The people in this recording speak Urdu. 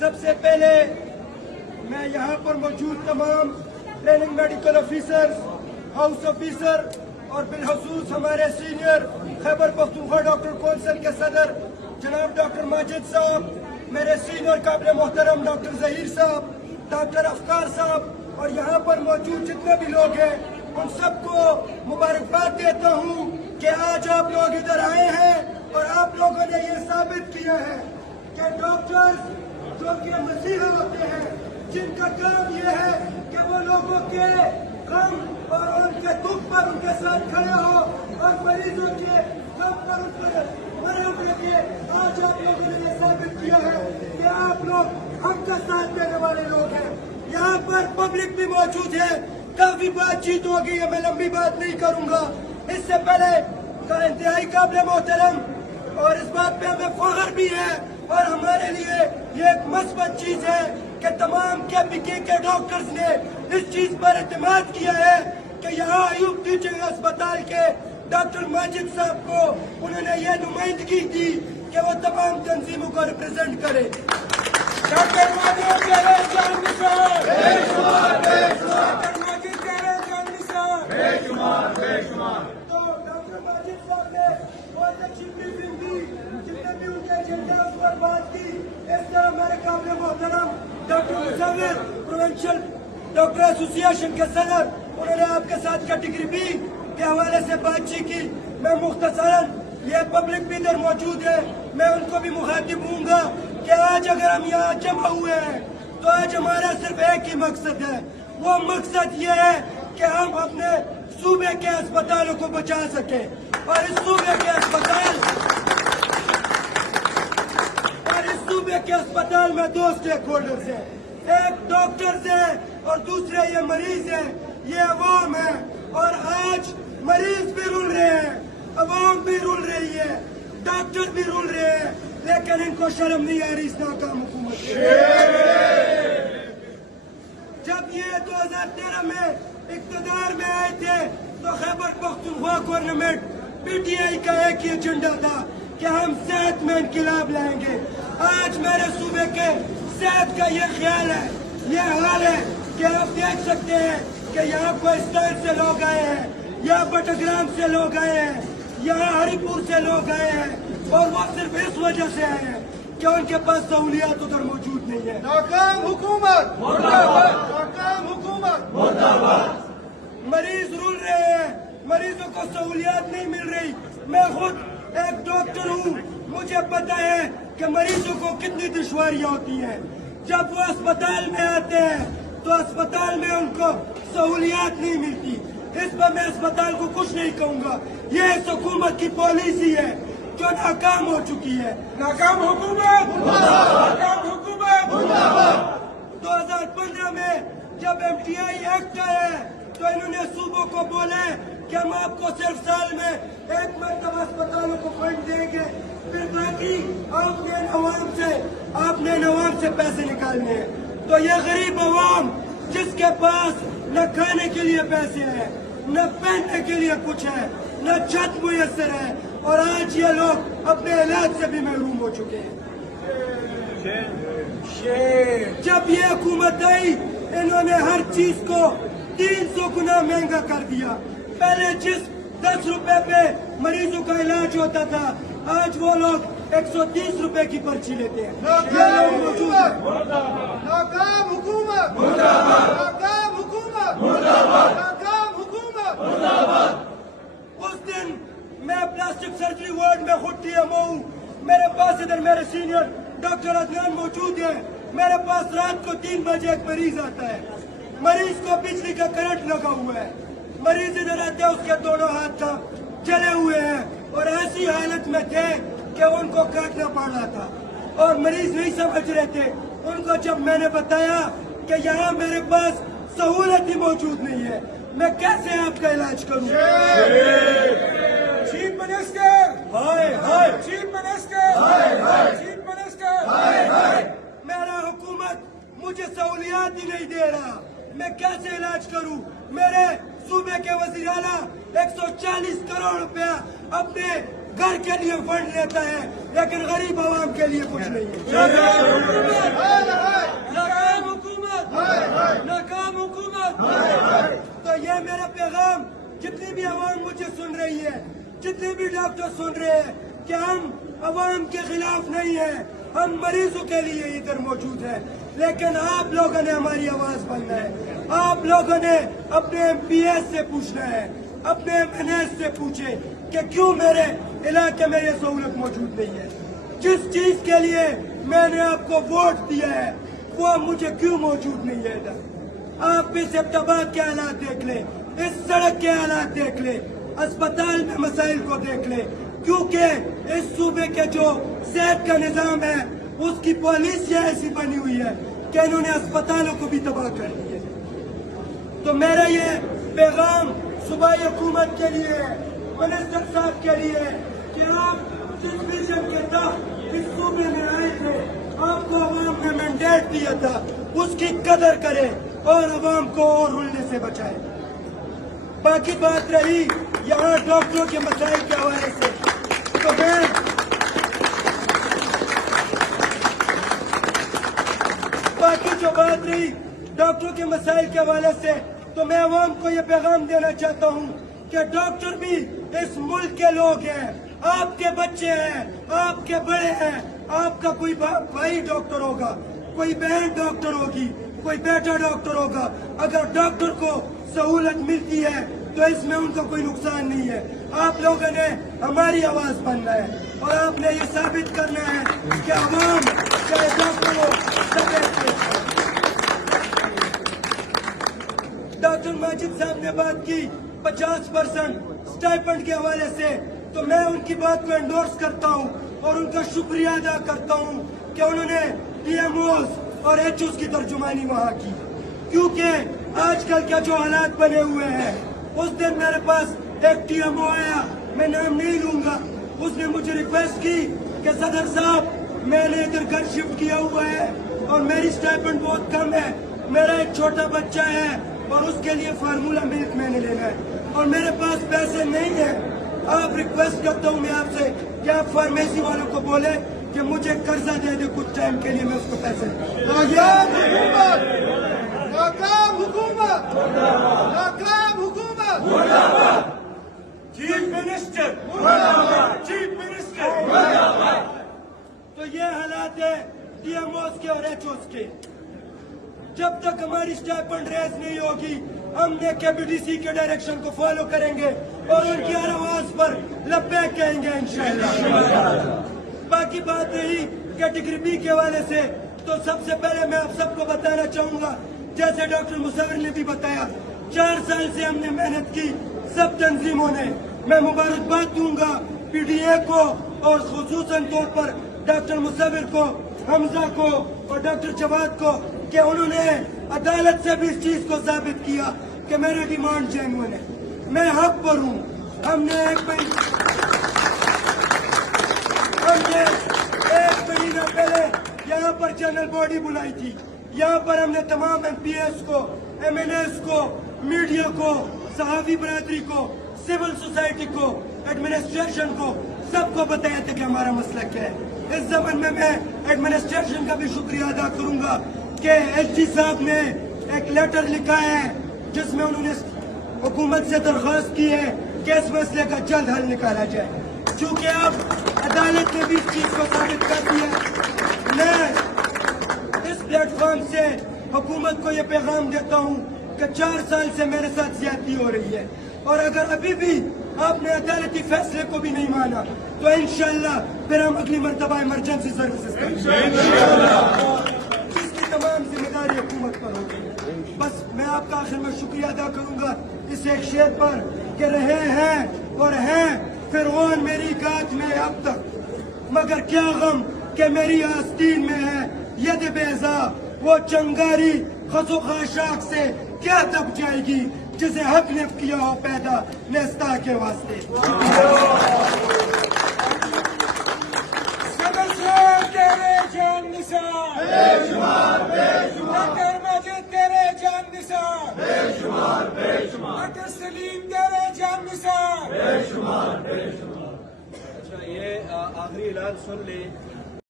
سب سے پہلے میں یہاں پر موجود تمام training medical officer, house officer اور بالخصوص ہمارے senior Khyber Pakhtunkhwa doctor council کے صدر جناب ڈاکٹر ماجد صاحب، میرے سینئر قابل محترم ڈاکٹر ظہیر صاحب، ڈاکٹر افکار صاحب اور یہاں پر موجود جتنے بھی لوگ ہیں ان سب کو مبارکباد دیتا ہوں کہ آج آپ لوگ ادھر آئے ہیں اور آپ لوگوں نے یہ ثابت کیا ہے کہ ڈاکٹرز جو کہ مسیح ہوتے ہیں، جن کا کام یہ ہے کہ وہ لوگوں کے غم اور ان کے دکھ پر ان کے ساتھ کھڑے ہو اور مریضوں کے غم پر ان پر مرے ہوئے کے، آج آپ لوگوں نے یہ ثابت کیا ہے کہ آپ لوگ ہم کا ساتھ دینے والے لوگ ہیں۔ یہاں پر پبلک بھی موجود ہے، کافی بات چیت ہوگی ہے، میں لمبی بات نہیں کروں گا۔ اس سے پہلے کا انتہائی قابل محترم اور اس بات پہ ہمیں فخر بھی ہے اور ہمارے لیے یہ ایک مثبت چیز ہے کہ تمام KPK کے ڈاکٹرز نے اس چیز پر اعتماد کیا ہے کہ یہاں ایوب ٹیچنگ اسپتال کے ڈاکٹر ماجد صاحب کو انہوں نے یہ نمائندگی دی کہ وہ تمام تنظیموں کو ریپرزینٹ کرے۔ ڈاکٹر ماجد جاوید جانوی صاحب، ڈاکٹر ماجد جاوید جانوی صاحب، تو ڈاکٹر ماجد صاحب نے بہت اچھی بریفنگ دی، جتنے بھی ان کے ایجنڈا اس پر بات کی۔ اس طرح ہمارے قابل محترم ڈاکٹر مصور پروونشل ڈاکٹر ایسوسیشن کے صدر، انہوں نے آپ کے ساتھ کیٹیگری بی کے حوالے سے بات چیت کی۔ میں مختصراً، یہ پبلک بھی ادھر موجود ہے، میں ان کو بھی مخاطب ہوں گا کہ آج اگر ہم یہاں جمع ہوئے ہیں تو آج ہمارا صرف ایک ہی مقصد ہے، وہ مقصد یہ ہے کہ ہم اپنے صوبے کے اسپتالوں کو بچا سکیں اور اس صوبے کے اسپتال میں دو سٹیک ہولڈرز ہیں، ایک ڈاکٹرز ہیں اور دوسرے یہ مریض ہیں، یہ عوام ہے۔ اور آج مریض بھی رول رہے ہیں، عوام بھی رول رہی ہے، ڈاکٹر بھی رول رہے ہیں، لیکن ان کو شرم نہیں آ رہی اس ناکام حکومت سے۔ جب یہ 2013 میں اقتدار میں آئے تھے تو خیبر پختونخوا گورنمنٹ PTI کا ایک ہی ایجنڈا تھا کہ ہم صحت میں انقلاب لائیں گے۔ آج میرے صوبے کے صحت کا یہ خیال ہے، یہ حال ہے کہ آپ دیکھ سکتے ہیں کہ یہاں کوہستان سے لوگ آئے ہیں، یہاں بٹگرام سے لوگ آئے ہیں، یہاں ہری پور سے لوگ آئے ہیں اور وہ صرف اس وجہ سے آئے ہیں کہ ان کے پاس سہولیات ادھر موجود نہیں ہے۔ ناکام حکومت مرد آباد، ناکام حکومت مرد آباد۔ مریض رول رہے ہیں، مریضوں کو سہولیات نہیں مل رہی۔ میں خود ایک ڈاکٹر ہوں، مجھے پتا ہے کہ مریضوں کو کتنی دشواریاں ہوتی ہیں۔ جب وہ اسپتال میں آتے ہیں تو اسپتال میں ان کو سہولیات نہیں ملتی۔ اس پر میں اسپتال کو کچھ نہیں کہوں گا، یہ اس حکومت کی پالیسی ہے جو ناکام ہو چکی ہے۔ ناکام حکومت مرد آباد، ناکام حکومت مرد آباد۔ 2015 میں جب MTI ایکٹ آیا تو انہوں نے صوبوں کو بولا کہ ہم آپ کو صرف سال میں ایک مرتبہ اسپتالوں کو فنڈ دیں گے، پھر باقی آپ نے عوام سے پیسے نکالنے ہیں۔ تو یہ غریب عوام جس کے پاس نہ کھانے کے لیے پیسے ہیں، نہ پہننے کے لیے کچھ ہے، نہ چھت میسر ہے، اور آج یہ لوگ اپنے علاج سے بھی محروم ہو چکے ہیں۔ جب یہ حکومت آئی انہوں نے ہر چیز کو 300 گنا مہنگا کر دیا۔ پہلے جس 10 روپے پہ مریضوں کا علاج ہوتا تھا، آج وہ لوگ 130 روپے کی پرچی لیتے ہیں۔ ناکام حکومت، ناکام حکومت، ناکام حکومت، ناکام حکومت۔ اس دن میں پلاسٹک سرجری وارڈ میں خود TMO ہوں، میرے پاس ادھر میرے سینئر ڈاکٹر عدنان موجود ہیں۔ میرے پاس رات کو 3 بجے ایک مریض آتا ہے، مریض کو بجلی کا کرنٹ لگا ہوا ہے، مریض ادھر آتا ہے، اس کے دونوں ہاتھ جلے ہوئے ہیں اور ایسی حالت میں تھے کہ ان کو کاٹنا پڑ رہا تھا اور مریض نہیں سمجھ رہے تھے۔ ان کو جب میں نے بتایا کہ یہاں میرے پاس سہولت ہی موجود نہیں ہے، میں کیسے آپ کا علاج کروں؟ چیف منسٹر، ہائے ہائے، چیف منسٹر، چیف منسٹر، میرا حکومت مجھے سہولیات ہی نہیں دے رہا، میں کیسے علاج کروں؟ میرے صوبے کے وزیر اعلیٰ 140 کروڑ روپیہ اپنے گھر کے لیے فنڈ لیتا ہے لیکن غریب عوام کے لیے کچھ نہیں ہے۔ میرا پیغام جتنی بھی عوام مجھے سن رہی ہے، جتنے بھی ڈاکٹر سن رہے ہیں کہ ہم عوام کے خلاف نہیں ہیں، ہم مریضوں کے لیے ادھر موجود ہیں، لیکن آپ لوگوں نے ہماری آواز بننا ہے۔ آپ لوگوں نے اپنے ایم پی ایس سے پوچھنا ہے، اپنے ایم این ایس سے پوچھے کہ کیوں میرے علاقے میں یہ سہولت موجود نہیں ہے۔ جس چیز کے لیے میں نے آپ کو ووٹ دیا ہے وہ اب مجھے کیوں موجود نہیں ہے ادھر۔ آپ اس ابتباع کے حالات دیکھ لیں، اس سڑک کے حالات دیکھ لیں، اسپتال میں مسائل کو دیکھ لیں، کیونکہ اس صوبے کے جو صحت کا نظام ہے اس کی پالیسیاں ایسی بنی ہوئی ہے کہ انہوں نے اسپتالوں کو بھی تباہ کر دیا ہے۔ تو میرا یہ پیغام صوبائی حکومت کے لیے ہے، منسٹر صاحب کے لیے ہے کہ آپ جس ویژن کے تحت اس صوبے میں آئے تھے، آپ کو عوام نے مینڈیٹ دیا تھا، اس کی قدر کریں اور عوام کو اور رلنے سے بچائیں۔ باقی بات رہی یہاں ڈاکٹروں کے مسائل کے حوالے سے، تو میں باقی جو بات رہی ڈاکٹروں کے مسائل کے حوالے سے، تو میں عوام کو یہ پیغام دینا چاہتا ہوں کہ ڈاکٹر بھی اس ملک کے لوگ ہیں، آپ کے بچے ہیں، آپ کے بڑے ہیں، آپ کا کوئی بھائی ڈاکٹر ہوگا، کوئی بہن ڈاکٹر ہوگی، کوئی بیٹا ڈاکٹر ہوگا۔ اگر ڈاکٹر کو سہولت ملتی ہے تو اس میں ان کا کوئی نقصان نہیں ہے۔ آپ لوگوں نے ہماری آواز بننا ہے اور آپ نے یہ ثابت کرنا ہے کہ عوام چاہے ڈاکٹر ہو سب ایک ہیں۔ ڈاکٹر ماجد صاحب نے بات کی 50% اسٹائپنڈ کے حوالے سے، تو میں ان کی بات کو انڈورس کرتا ہوں اور ان کا شکریہ ادا کرتا ہوں کہ انہوں نے ڈی ایم اوز اور ایچ اوز کی ترجمانی وہاں کی، کیونکہ آج کل کے جو حالات بنے ہوئے ہیں، اس دن میرے پاس ایک ٹی ایم او آیا، میں نام نہیں لوں گا، اس نے مجھے ریکویسٹ کی کہ صدر صاحب میں نے ادھر گھر شفٹ کیا ہوا ہے اور میری اسٹائپنڈ بہت کم ہے، میرا ایک چھوٹا بچہ ہے اور اس کے لیے فارمولا ملک میں نے لینا ہے اور میرے پاس پیسے نہیں ہیں۔ آپ ریکویسٹ کرتا ہوں میں آپ سے کہ آپ فارمیسی والوں کو بولیں کہ مجھے قرضہ دے دے کچھ ٹائم کے لیے، میں اس کو پیسے ناکام حکومت، ناکام حکومت، ناکام حکومت، چیف منسٹر چیف منسٹر۔ تو یہ حالات ہے ڈی ایم اوز کے اور ایچ اوز کے۔ جب تک ہماری اسٹائپنڈ ریز نہیں ہوگی ہم نے کے بی ڈی سی کے ڈائریکشن کو فالو کریں گے اور ان کی ہر آواز پر لبیک کہیں گے انشاءاللہ۔ باقی بات رہی کیٹیگری بی کے حوالے سے، تو سب سے پہلے میں آپ سب کو بتانا چاہوں گا، جیسے ڈاکٹر مصور نے بھی بتایا، 4 سال سے ہم نے محنت کی سب تنظیموں نے۔ میں مبارکباد دوں گا پی ڈی اے کو اور خصوصاً طور پر ڈاکٹر مصور کو، حمزہ کو اور ڈاکٹر جواد کو کہ انہوں نے عدالت سے بھی اس چیز کو ثابت کیا کہ میرے ڈیمانڈ جینوئن ہے، میں حق پر ہوں۔ ہم نے ایک مہینہ پہلے یہاں پر جنرل باڈی بلائی تھی، یہاں پر ہم نے تمام ایم پی ایس کو، ایم این ایس کو، میڈیا کو، صحافی برادری کو، سول سوسائٹی کو، ایڈمنسٹریشن کو، سب کو بتایا تھا کہ ہمارا مسئلہ کیا ہے۔ اس زمن میں ایڈمنسٹریشن کا بھی شکریہ ادا کروں گا کہ ایس ڈی صاحب نے ایک لیٹر لکھا ہے جس میں انہوں نے حکومت سے درخواست کی ہے کہ اس مسئلے کا جلد حل نکالا جائے، چونکہ اب عدالت نے بھی اس چیز کو ثابت کر دیا۔ میں اس پلیٹ فارم سے حکومت کو یہ پیغام دیتا ہوں کہ 4 سال سے میرے ساتھ زیادتی ہو رہی ہے، اور اگر ابھی بھی آپ نے عدالتی فیصلے کو بھی نہیں مانا تو انشاءاللہ پھر ہم اگلی مرتبہ ایمرجنسی سروسز کریں گے، جس کی تمام ذمہ داری حکومت پر ہوگی۔ بس میں آپ کا آخر میں شکریہ ادا کروں گا اس ایک شعر پر کہ رہے ہیں اور ہیں فرعون میری گات میں اب تک، مگر کیا غم کہ میری آستین میں ہے ید بیضا، وہ چنگاری خس و خاشاک سے کیا دب جائے گی جسے حق نے کیا ہو پیدا نیستا کے واسطے۔ تیرے جان نثار بے شمار بے شمار، ڈاکٹر ماجد تیرے جان نثار بے شمار بے شمار، ڈاکٹر سلیم تیرے جان نثار بے شمار بے شمار۔ اچھا یہ آخری اعلان سن لیں